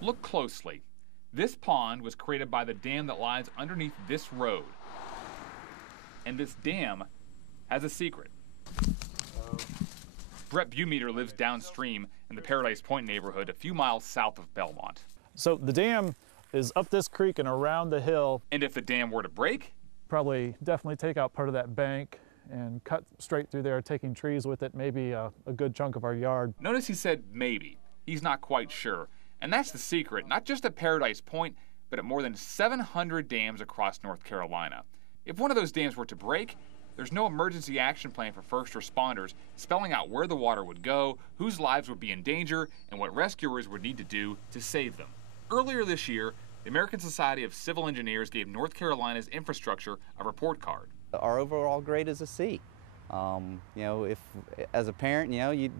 Look closely. This pond was created by the dam that lies underneath this road. And this dam has a secret. Brett Bumeter lives downstream in the Paradise Point neighborhood a few miles south of Belmont. So the dam is up this creek and around the hill. And if the dam were to break? Probably definitely take out part of that bank and cut straight through there, taking trees with it, maybe a good chunk of our yard. Notice he said maybe. He's not quite sure. And that's the secret, not just at Paradise Point, but at more than 700 dams across North Carolina. If one of those dams were to break, there's no emergency action plan for first responders, spelling out where the water would go, whose lives would be in danger, and what rescuers would need to do to save them. Earlier this year, the American Society of Civil Engineers gave North Carolina's infrastructure a report card. Our overall grade is a C. If as a parent, you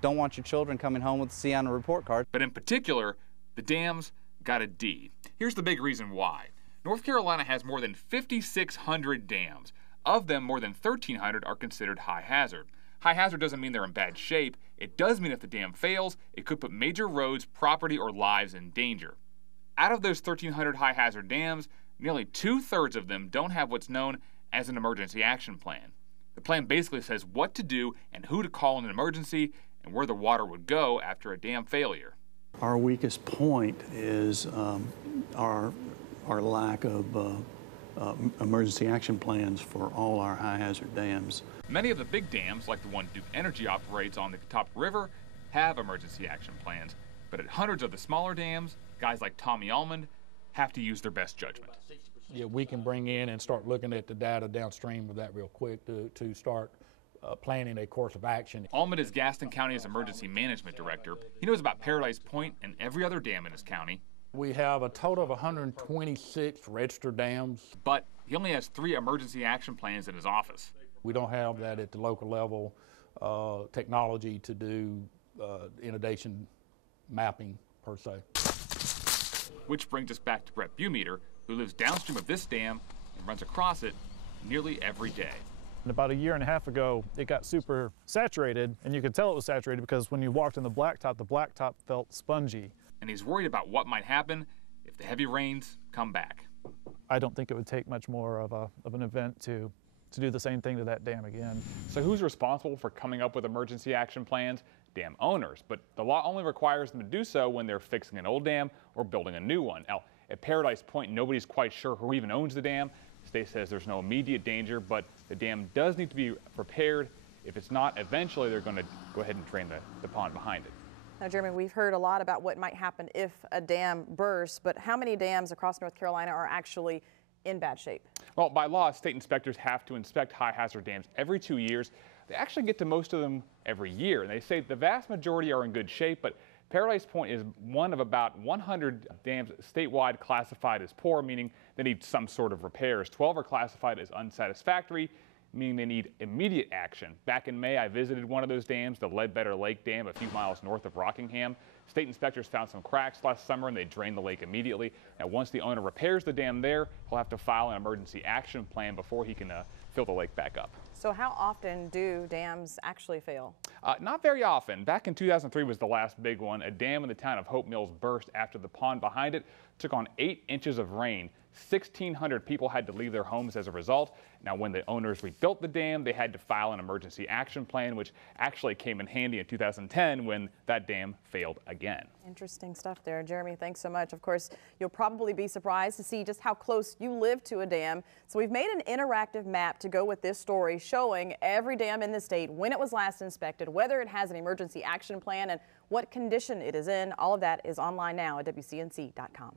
don't want your children coming home with a C on a report card. But in particular, the dams got a D. Here's the big reason why. North Carolina has more than 5,600 dams. Of them, more than 1,300 are considered high hazard. High hazard doesn't mean they're in bad shape. It does mean if the dam fails, it could put major roads, property, or lives in danger. Out of those 1,300 high hazard dams, nearly 2/3 of them don't have what's known as an emergency action plan. The plan basically says what to do and who to call in an emergency and where the water would go after a dam failure. Our weakest point is our lack of emergency action plans for all our high hazard dams. Many of the big dams, like the one Duke Energy operates on the Catawba River, have emergency action plans. But at hundreds of the smaller dams, guys like Tommy Almond have to use their best judgment. Yeah, we can bring in and start looking at the data downstream of that real quick to start planning a course of action. Almond is Gaston County's emergency management director. He knows about Paradise Point and every other dam in his county. We have a total of 126 registered dams. But he only has 3 emergency action plans in his office. We don't have that at the local level, technology to do inundation mapping per se. Which brings us back to Brett Bumeter, who lives downstream of this dam and runs across it nearly every day. And about a year and a half ago, it got super saturated, and you could tell it was saturated because when you walked on the blacktop felt spongy. And he's worried about what might happen if the heavy rains come back. I don't think it would take much more of an event to do the same thing to that dam again. So who's responsible for coming up with emergency action plans? Dam owners, but the law only requires them to do so when they're fixing an old dam or building a new one. Now, at Paradise Point, nobody's quite sure who even owns the dam. The state says there's no immediate danger, but the dam does need to be repaired. If it's not, eventually they're going to go ahead and drain the pond behind it. Now, Jeremy, we've heard a lot about what might happen if a dam bursts, but how many dams across North Carolina are actually in bad shape? Well, by law, state inspectors have to inspect high hazard dams every 2 years. They actually get to most of them every year, and they say the vast majority are in good shape, but Paradise Point is one of about 100 dams statewide classified as poor, meaning they need some sort of repairs. 12 are classified as unsatisfactory, meaning they need immediate action. Back in May, I visited one of those dams, the Ledbetter Lake Dam, a few miles north of Rockingham. State inspectors found some cracks last summer and they drained the lake immediately. Now, once the owner repairs the dam there, he'll have to file an emergency action plan before he can fill the lake back up. So how often do dams actually fail? Not very often. Back in 2003 was the last big one. A dam in the town of Hope Mills burst after the pond behind it took on 8 inches of rain. 1,600 people had to leave their homes as a result. Now, when the owners rebuilt the dam, they had to file an emergency action plan, which actually came in handy in 2010 when that dam failed again. Interesting stuff there. Jeremy, thanks so much. Of course, you'll probably be surprised to see just how close you live to a dam. So we've made an interactive map to go with this story showing every dam in the state, when it was last inspected, whether it has an emergency action plan, and what condition it is in. All of that is online now at WCNC.com.